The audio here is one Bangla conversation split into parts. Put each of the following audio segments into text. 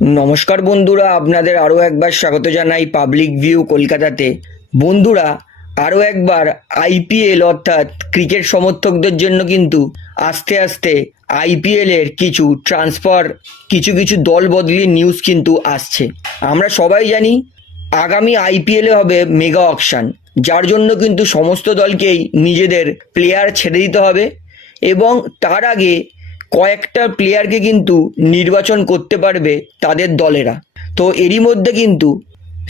নমস্কার বন্ধুরা, আপনাদের আরও একবার স্বাগত জানাই পাবলিক ভিউ কলকাতাতে। বন্ধুরা, আরও একবার আইপিএল অর্থাৎ ক্রিকেট সমর্থকদের জন্য কিন্তু আস্তে আস্তে আইপিএলের কিছু ট্রান্সফার কিছু কিছু দল বদলি নিউজ কিন্তু আসছে। আমরা সবাই জানি আগামী আইপিএলে হবে মেগা অকশন যার জন্য কিন্তু সমস্ত দলকেই নিজেদের প্লেয়ার ছেড়ে দিতে হবে এবং তার আগে কয়েকটা প্লেয়ারকে কিন্তু নির্বাচন করতে পারবে তাদের দলেরা। তো এরই মধ্যে কিন্তু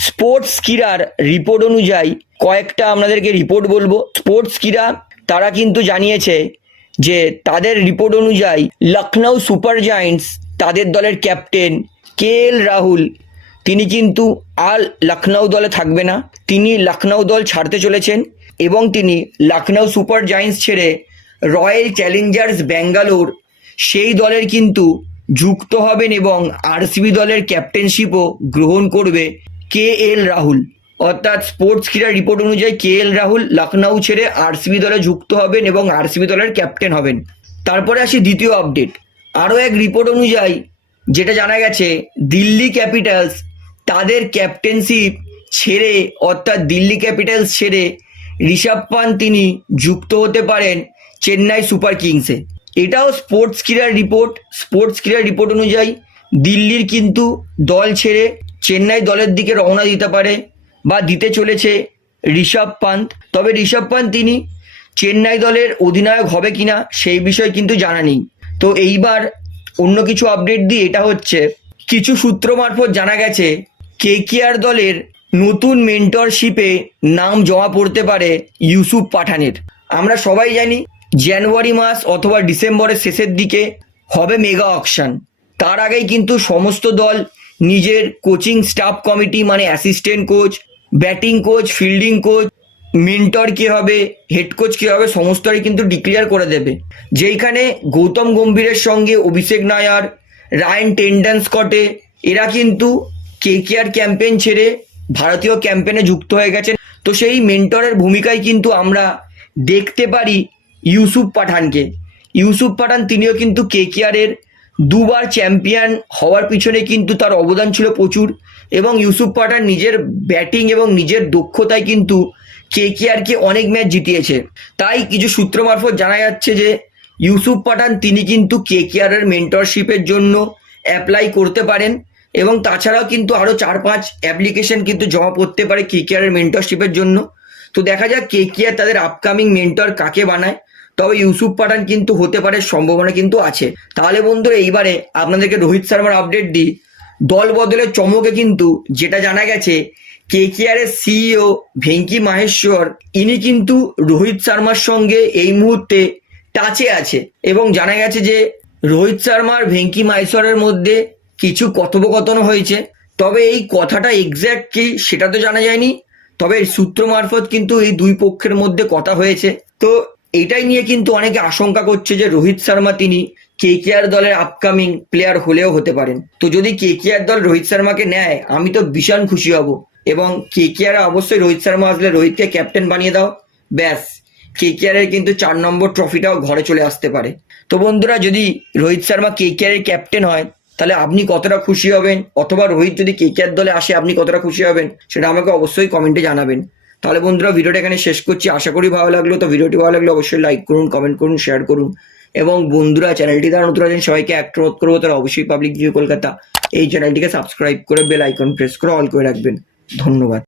স্পোর্টস ক্রীড়ার রিপোর্ট অনুযায়ী কয়েকটা আপনাদেরকে রিপোর্ট বলব। স্পোর্টস ক্রীড়া, তারা কিন্তু জানিয়েছে যে তাদের রিপোর্ট অনুযায়ী লখনৌ সুপার জায়েন্টস তাদের দলের ক্যাপ্টেন কে এল রাহুল, তিনি কিন্তু আর লখনৌ দলে থাকবে না। তিনি লখনৌ দল ছাড়তে চলেছেন এবং তিনি লখনৌ সুপার জায়েন্টস ছেড়ে রয়্যাল চ্যালেঞ্জার্স ব্যাঙ্গালোর সেই দলের কিন্তু যুক্ত হবেন এবং আরসিবি দলের ক্যাপ্টেনশিপও গ্রহণ করবে কে এল রাহুল। অর্থাৎ স্পোর্টস ক্রীড়া রিপোর্ট অনুযায়ী কে এল রাহুল লখনৌ ছেড়ে আরসিবি দলে যুক্ত হবেন এবং আরসিবি দলের ক্যাপ্টেন হবেন। তারপরে আসি দ্বিতীয় আপডেট। আরও এক রিপোর্ট অনুযায়ী যেটা জানা গেছে, দিল্লি ক্যাপিটালস তাদের ক্যাপ্টেনশিপ ছেড়ে, অর্থাৎ দিল্লি ক্যাপিটালস ছেড়ে ঋষভ পান্ত তিনি যুক্ত হতে পারেন চেন্নাই সুপার কিংসে। এটাও স্পোর্টস ক্রীড়ার রিপোর্ট স্পোর্টস ক্রীড়ার রিপোর্ট অনুযায়ী দিল্লির কিন্তু দল ছেড়ে চেন্নাই দলের দিকে রওনা দিতে পারে বা দিতে চলেছে ঋষভ পান্ত তবে ঋষভ পান্ত তিনি চেন্নাই দলের অধিনায়ক হবে কিনা সেই বিষয় কিন্তু জানা নেই। তো এইবার অন্য কিছু আপডেট দিয়ে এটা হচ্ছে কিছু সূত্র মারফত জানা গেছে কে কেকেআর দলের নতুন মেন্টরশিপে নাম জমা পড়তে পারে ইউসুফ পাঠানের। আমরা সবাই জানি জানুয়ারি মাস অথবা ডিসেম্বরের শেষের দিকে হবে মেগা অকশন। তার আগেই কিন্তু সমস্ত দল নিজের কোচিং স্টাফ কমিটি মানে assistant coach, batting coach, fielding coach, mentor কে হবে, হেড কোচ কে হবে সমস্তটাই কিন্তু ডিক্লেয়ার করে দেবে। যেইখানে গৌতম গম্ভীরের সঙ্গে Abhishek Nayar, Ryan ten Doeschate এরা কিন্তু কেকেআর ক্যাম্পেন ছেড়ে ভারতীয় ক্যাম্পেনে যুক্ত হয়ে গেছেন। তো সেই মেন্টরের ভূমিকায় কিন্তু আমরা দেখতে পারি ইউসুফ পাঠানকে। ইউসুফ পাঠান তিনিও কিন্তু কেকেআরের দুবার চ্যাম্পিয়ন হওয়ার পিছনে কিন্তু তার অবদান ছিল প্রচুর এবং ইউসুফ পাঠান নিজের ব্যাটিং এবং নিজের দক্ষতায় কিন্তু কেকেআরকে অনেক ম্যাচ জিতিয়েছে। তাই কিছু সূত্র মারফত জানা যাচ্ছে যে, ইউসুফ পাঠান তিনি কিন্তু কেকেআরের মেন্টরশিপের জন্য অ্যাপ্লাই করতে পারেন এবং তাছাড়াও কিন্তু আরও চার পাঁচ অ্যাপ্লিকেশন কিন্তু জমা পড়তে পারে কেকেআরের মেন্টরশিপের জন্য। তো দেখা যাক কেকেআর তাদের আপকামিং মেন্টর কাকে বানায়। তবে ইউসুফ পাঠান কিন্তু হতে পারে, সম্ভাবনা কিন্তু আছে। তাহলে বন্ধুরা, এইবারে আপনাদেরকে রোহিত শর্মার আপডেট দিই। দল বদলের চমকে কিন্তু যেটা জানা গেছে কে কেকেআর এর সিইও ভেঙ্কি মাহেশ্বর, ইনি কিন্তু রোহিত শর্মার সঙ্গে এই মুহূর্তে টাচে আছে। এবং জানা গেছে যে, রোহিত শর্মার ভেঙ্কি মাহেশ্বরের মধ্যে কিছু কথোপকথন হয়েছে। তবে এই কথাটা এক্স্যাক্ট কি, সেটা তো জানা যায়নি। তবে সূত্র মারফত কিন্তু এই দুই পক্ষের মধ্যে কথা হয়েছে। তো এটাই নিয়ে কিন্তু অনেকে আশঙ্কা করছে যে রোহিত শর্মা তিনি কে কেকেআর দলের আপকামিং প্লেয়ার হলেও হতে পারেন। তো যদি কে কেকেআর দল রোহিত শর্মাকে নেয়, আমি তো ভীষণ খুশি হব। এবং কে কেকেআর অবশ্যই রোহিত শর্মা আসলে রোহিতকে ক্যাপ্টেন বানিয়ে দাও। ব্যাস কে এর কিন্তু চার নম্বর ট্রফিটাও ঘরে চলে আসতে পারে। তো বন্ধুরা, যদি রোহিত শর্মা কেকেআর এর ক্যাপ্টেন হয়, তাহলে আপনি কতটা খুশি হবেন? অথবা রোহিত যদি কে কেকেআর দলে আসে, আপনি কতটা খুশি হবেন? সেটা আমাকে অবশ্যই কমেন্টে জানাবেন। তাহলে বন্ধুরা ভিডিওটা এখানে শেষ করছি। আশা করি ভালো লাগল। তো ভিডিওটি ভালো লাগল অবশ্যই লাইক করুন কমেন্ট করুন শেয়ার করুন। এবং বন্ধুরা চ্যানেলটি তারা নতুন আছেন, সবাইকে একটা অনুরোধ করব, তারা অবশ্যই পাবলিক ভিউ কলকাতা এই চ্যানেলটিকে সাবস্ক্রাইব করে বেল আইকন প্রেস করে অল করে রাখবেন। ধন্যবাদ।